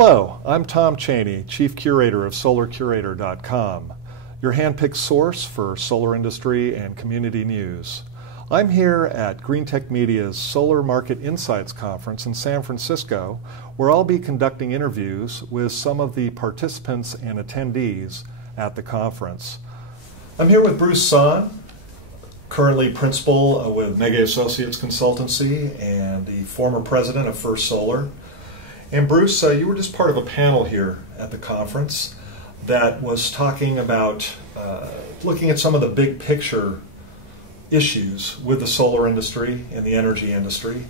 Hello, I'm Tom Cheyney, Chief Curator of SolarCurator.com, your hand-picked source for solar industry and community news. I'm here at GreenTech Media's Solar Market Insights Conference in San Francisco, where I'll be conducting interviews with some of the participants and attendees at the conference. I'm here with Bruce Sohn, currently principal with MEGE Associates Consultancy and the former president of First Solar. And Bruce, you were just part of a panel here at the conference that was talking about looking at some of the big picture issues with the solar industry and the energy industry.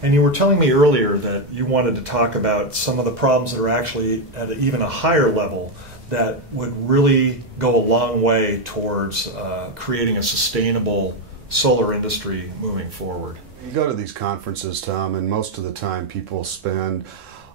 And you were telling me earlier that you wanted to talk about some of the problems that are actually at even a higher level that would really go a long way towards creating a sustainable solar industry moving forward. You go to these conferences, Tom, and most of the time people spend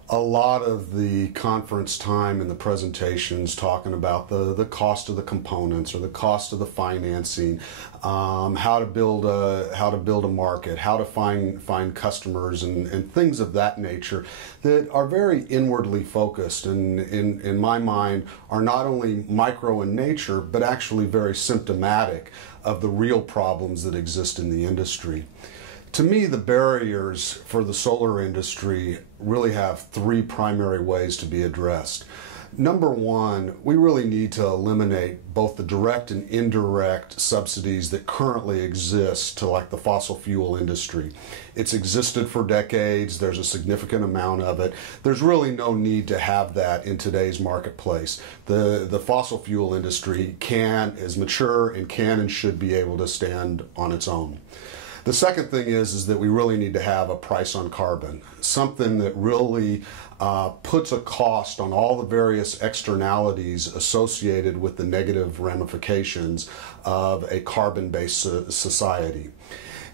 a lot of the conference time and the presentations talking about the cost of the components or the cost of the financing, how to build a market, how to find customers, and things of that nature that are very inwardly focused and in my mind are not only micro in nature but actually very symptomatic of the real problems that exist in the industry. To me, the barriers for the solar industry really have three primary ways to be addressed. Number one, we really need to eliminate both the direct and indirect subsidies that currently exist to like the fossil fuel industry. It's existed for decades, there's a significant amount of it. There's really no need to have that in today's marketplace. The fossil fuel industry is mature and can and should be able to stand on its own. The second thing is that we really need to have a price on carbon, something that really puts a cost on all the various externalities associated with the negative ramifications of a carbon-based society.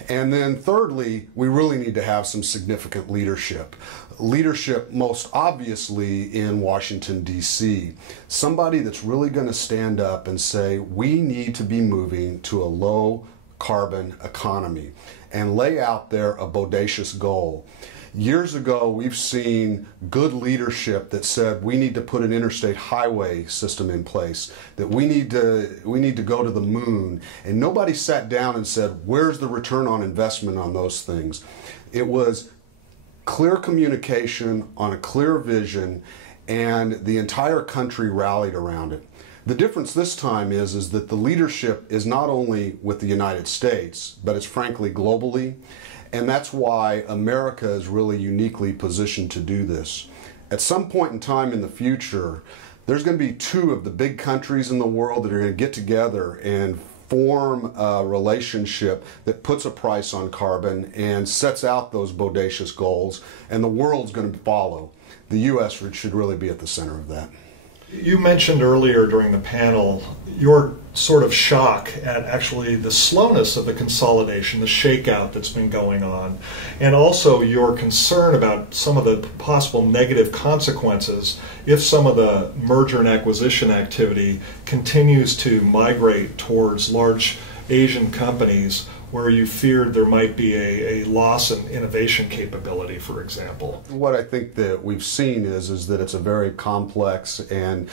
And then thirdly, we really need to have some significant leadership. Leadership most obviously in Washington, D.C. Somebody that's really going to stand up and say, we need to be moving to a low carbon economy and lay out there a bodacious goal. Years ago, we've seen good leadership that said we need to put an interstate highway system in place, that we need to go to the moon, and nobody sat down and said, where's the return on investment on those things? It was clear communication on a clear vision, and the entire country rallied around it. The difference this time is that the leadership is not only with the United States, but it's frankly globally, and that's why America is really uniquely positioned to do this. At some point in time in the future, there's going to be two of the big countries in the world that are going to get together and form a relationship that puts a price on carbon and sets out those bodacious goals, and the world's going to follow. The U.S. should really be at the center of that. You mentioned earlier during the panel your sort of shock at actually the slowness of the consolidation, the shakeout that's been going on, and also your concern about some of the possible negative consequences if some of the merger and acquisition activity continues to migrate towards large Asian companies where you feared there might be a loss in innovation capability, for example. What I think that we've seen is that it's a very complex and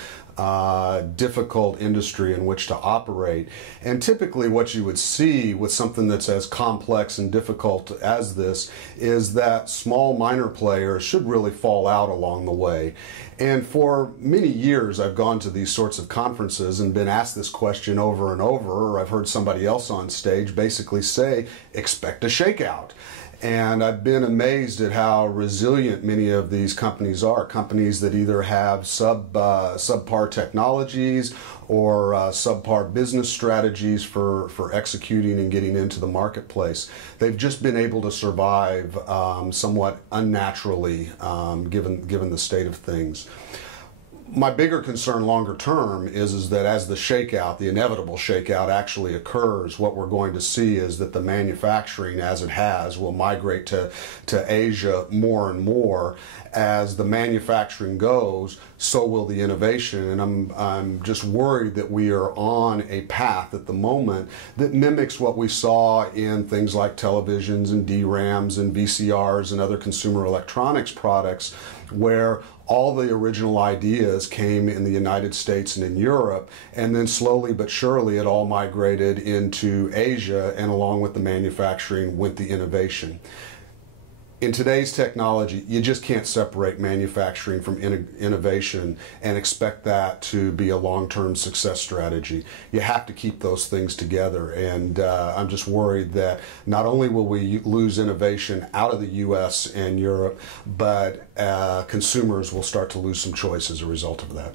difficult industry in which to operate. And typically what you would see with something that's as complex and difficult as this is that small minor players should really fall out along the way. And for many years I've gone to these sorts of conferences and been asked this question over and over, or I've heard somebody else on stage basically say, expect a shakeout. And I've been amazed at how resilient many of these companies are. Companies that either have subpar technologies or subpar business strategies for executing and getting into the marketplace. They've just been able to survive somewhat unnaturally given the state of things. My bigger concern longer term is that as the shakeout, the inevitable shakeout actually occurs, what we're going to see is that the manufacturing, as it has, will migrate to Asia more and more. As the manufacturing goes, so will the innovation, and I'm just worried that we are on a path at the moment that mimics what we saw in things like televisions and DRAMs and VCRs and other consumer electronics products, where all the original ideas came in the United States and in Europe, and then slowly but surely it all migrated into Asia, and along with the manufacturing went the innovation. In today's technology, you just can't separate manufacturing from innovation and expect that to be a long-term success strategy. You have to keep those things together, and I'm just worried that not only will we lose innovation out of the U.S. and Europe, but consumers will start to lose some choice as a result of that.